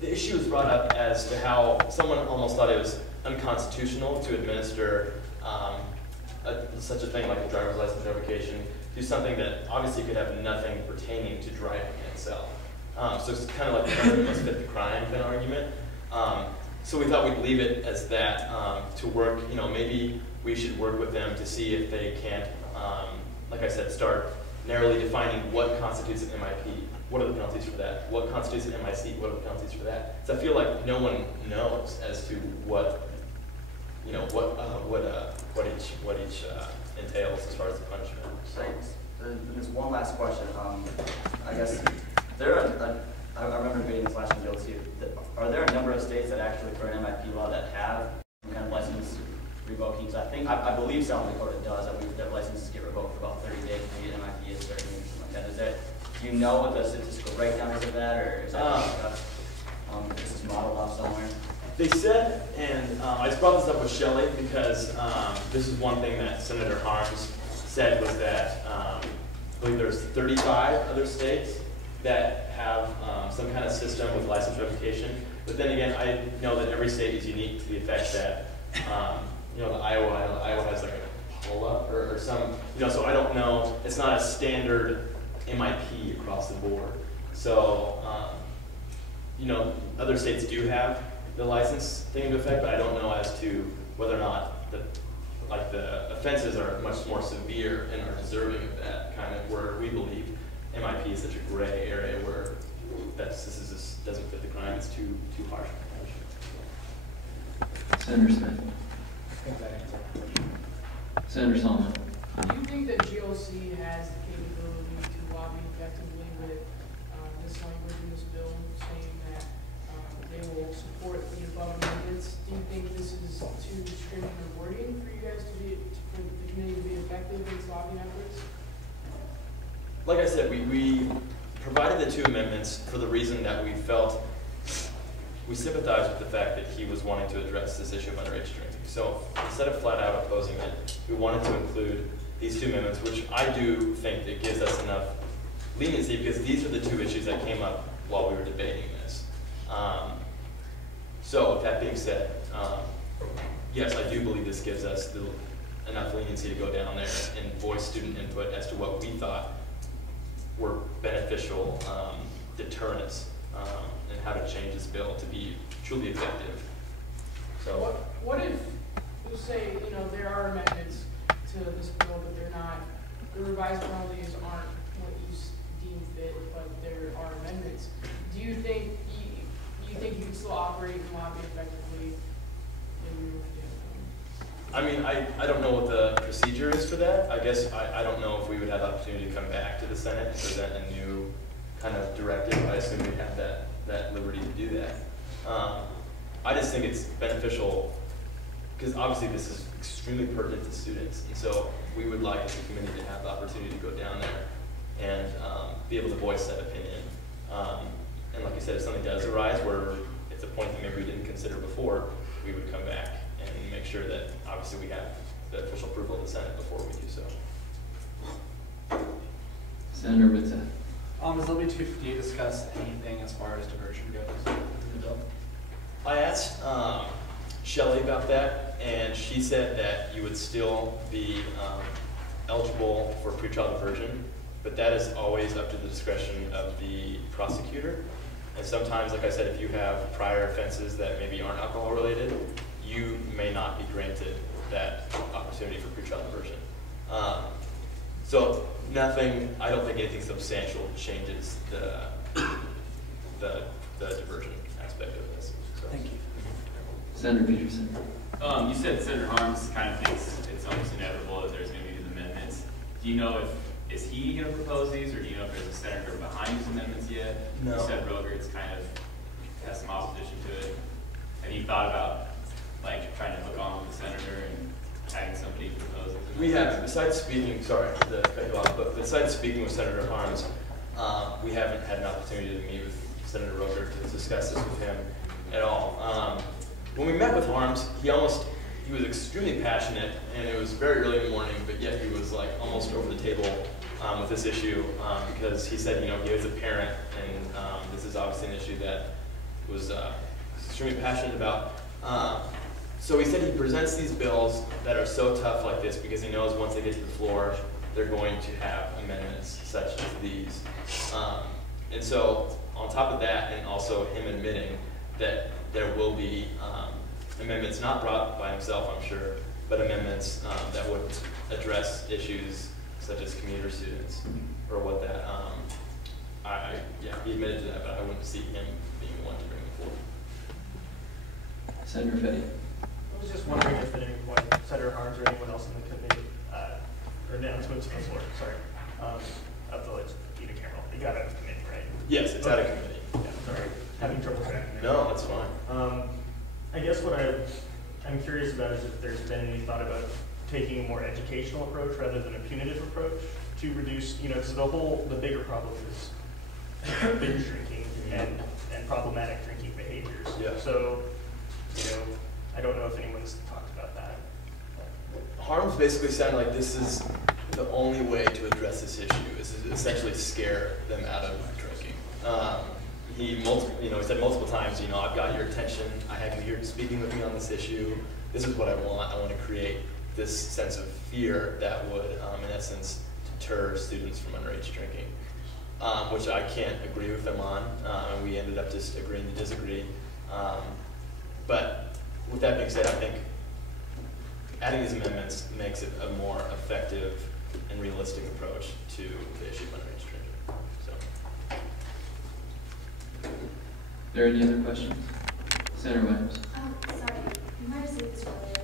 the issue was brought up as to how someone almost thought it was unconstitutional to administer such a thing like a driver's license revocation to something that obviously could have nothing pertaining to driving itself. So it's kind of like the government must fit the crime kind of argument. So we thought we'd leave it as that to work, maybe we should work with them to see if they can't, like I said, start narrowly defining what constitutes an MIP. What are the penalties for that? What constitutes an MIC? What are the penalties for that? So I feel like no one knows as to what what each entails as far as the punishment. Thanks. Then there's one last question. I guess I remember debating this last year, are there a number of states that actually, for an MIP law, that have some kind of license revoking? So I believe South Dakota does. I believe their licenses get revoked for about 30 days. Maybe an MIP is 30 days or something like that. Is that, do you know what the statistical breakdown is of that, or is that this is modeled off somewhere? They said, and I just brought this up with Shelley because this is one thing that Senator Harms said was that I believe there's 35 other states that have some kind of system with license revocation. But then again, I know that every state is unique to the effect that, the Iowa has like a POLA or some, so I don't know. It's not a standard MIP across the board. So, other states do have the license thing into effect, but I don't know as to whether or not the offenses are much more severe and are deserving of that kind of, where we believe MIP is such a gray area where this doesn't fit the crime. It's too harsh. Senator Smith. Senator Solomon. Do you think that GOC has the capability to lobby effectively with this language in this bill saying that they will support the above amendments? Do you think this is too stringent a wording for you guys for the committee to be effective in its lobbying efforts? Like I said, we provided the two amendments for the reason that we felt we sympathized with the fact that he was wanting to address this issue of underage drinking. So instead of flat out opposing it, we wanted to include these two amendments, which I do think that gives us enough leniency because these are the two issues that came up while we were debating this. So with that being said, yes, I do believe this gives us enough leniency to go down there and voice student input as to what we thought were beneficial deterrents and how to change this bill to be truly effective. So, what if, let's say, there are amendments to this bill, but they're not, the revised penalties aren't what you deem fit, but there are amendments. Do you think you can still operate and lobby effectively? I mean, I don't know what the procedure is for that. I guess I don't know if we would have the opportunity to come back to the Senate and present a new kind of directive. I assume we'd have that liberty to do that. I just think it's beneficial because obviously this is extremely pertinent to students, and so we would like as a committee to have the opportunity to go down there and be able to voice that opinion. And like I said, if something does arise where it's a point that maybe we didn't consider before, we would come back and make sure that obviously we have the official approval of the Senate before we do so. Senator Ritza. Is LB258 discuss anything as far as diversion goes in the bill? I asked Shelley about that, and she said that you would still be eligible for pretrial diversion, but that is always up to the discretion of the prosecutor. And sometimes, like I said, if you have prior offenses that maybe aren't alcohol related, you may not be granted that opportunity for pretrial diversion. So nothing, I don't think anything substantial changes the diversion aspect of this. So. Thank you. Senator Peterson. You said Senator Harms kind of thinks it's almost inevitable that there's going to be these amendments. Do you know is he going to propose these, or do you know if there's a senator behind these amendments yet? No. You said Roger's kind of has some opposition to it. Have you thought about trying to hook on with the senator and having somebody propose it? We have, besides speaking, sorry to cut you off, but besides speaking with Senator Harms, we haven't had an opportunity to meet with Senator Roger to discuss this with him at all. When we met with Harms, he was extremely passionate, and it was very early in the morning, but yet he was like almost over the table with this issue because he said, he is a parent, and this is obviously an issue that was extremely passionate about. So he said he presents these bills that are so tough like this because he knows once they get to the floor, they're going to have amendments such as these. And so on top of that, and also him admitting that there will be amendments not brought by himself, I'm sure, but amendments that would address issues such as commuter students or what that, yeah, he admitted to that, but I wouldn't see him being one to bring it forward. Senator Fetty. I was just wondering if at any point Senator Harms or anyone else in the committee, or announcements on the floor, sorry, of the Eda Cameron. You got out of committee, right? Yes, it's out of committee. Yeah, sorry, having trouble tracking. No, that's fine. I guess what I'm curious about is if there's been any thought about taking a more educational approach rather than a punitive approach to reduce, you know, because the bigger problem is binge drinking and problematic drinking behaviors. Yeah. So, you know, I don't know if anyone's talked about that. Harms basically sounded like this is the only way to address this issue is to essentially scare them out of drinking. He said multiple times, you know, I've got your attention. I have you here speaking with me on this issue. This is what I want. I want to create this sense of fear that would, in essence, deter students from underage drinking, which I can't agree with them on. And we ended up just agreeing to disagree. But with that being said, I think adding these amendments makes it a more effective and realistic approach to the issue of underage drinking. So. Are there any other questions? Senator Williams. Sorry, you might have said this earlier,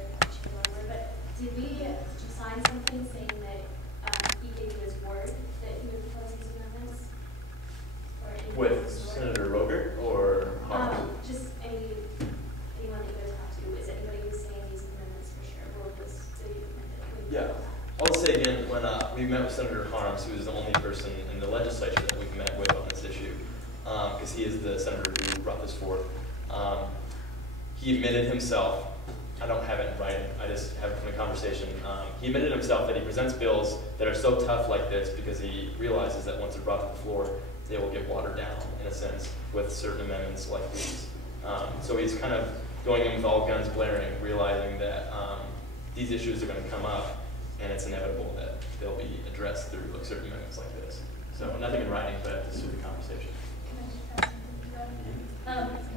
but did we sign something saying that he gave his word that he would propose these amendments? Or With Senator Roger or Harms? just anyone that you guys talked to, is anybody who's saying these amendments for sure? Will this city amendment? Yeah. I'll say again, when we met with Senator Harms, who is the only person in the legislature that we've met with on this issue, because he is the senator who brought this forth. He admitted himself, I don't have it in writing, I just have it from the conversation, he admitted himself that he presents bills that are so tough like this because he realizes that once they're brought to the floor, they will get watered down, in a sense, with certain amendments like these. So he's kind of going in with all guns blaring, realizing that these issues are going to come up, and it's inevitable that they'll be addressed through certain amendments like this. So nothing in writing, but just through the conversation.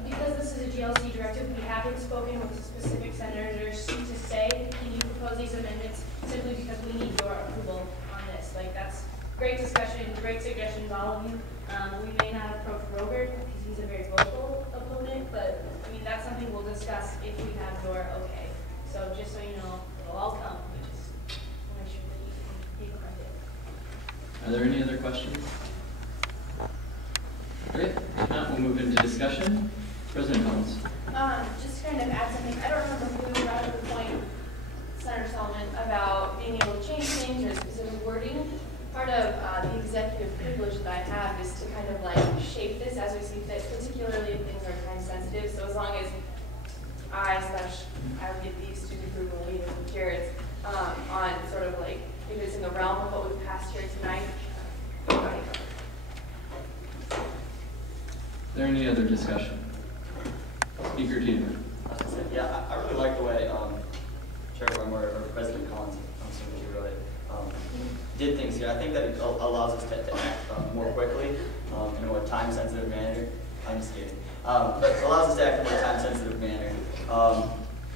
Because this is a GLC directive, we haven't spoken with specific senators to say, can you propose these amendments, simply because we need your approval on this. Like, that's great discussion, great suggestions, all of you. We may not approach Roger because he's a very vocal opponent, but I mean, that's something we'll discuss if we have your okay. So just so you know, it'll all come. We just want to make sure that you can be corrected. Are there any other questions? Okay, if not, we'll move into discussion. President Collins. Just to kind of add something, I don't remember who brought up the point, Senator Solomon, about being able to change things or specific wording. Part of the executive privilege that I have is to kind of like shape this as we see fit, particularly if things are time sensitive. So as long as I would get these to approval, even with Jared's, on sort of like, if it's in the realm of what we've passed here tonight. Is there any other discussion? Speaker Tiedemann. Yeah, I really like the way Chairman or President Collins, I'm assuming you wrote it, did things here. I think that it allows us to act more quickly in a more time-sensitive manner. I'm just kidding. But it allows us to act in a more time-sensitive manner.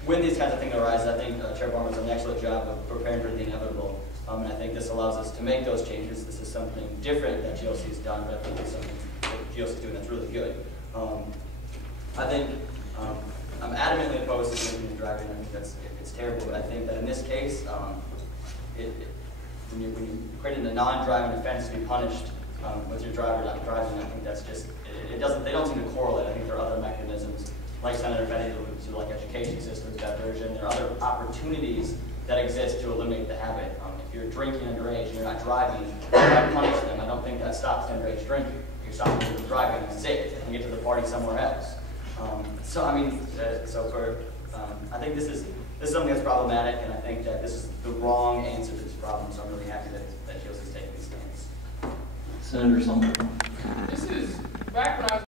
When these kinds of things arise, I think Chair Barmer does an excellent job of preparing for the inevitable. And I think this allows us to make those changes. This is something different that GLC has done, but I think it's something that GLC is doing that's really good. I think I'm adamantly opposed to drinking and driving. I think it's terrible, but I think that in this case, when you create a non-driving offense to be punished with your driver not driving, I think that's just they don't seem to correlate. I think there are other mechanisms, like Senator Fetty alluded to, like education systems, diversion. There are other opportunities that exist to eliminate the habit. If you're drinking underage and you're not driving, you not punish them. I don't think that stops underage drinking. You're stopping them from driving. That's it. They can get to the party somewhere else. So I mean, I think this is something that's problematic, and I think that this is the wrong answer to this problem. So I'm really happy that GLC is taking these stance. Senator Solomon. This is back when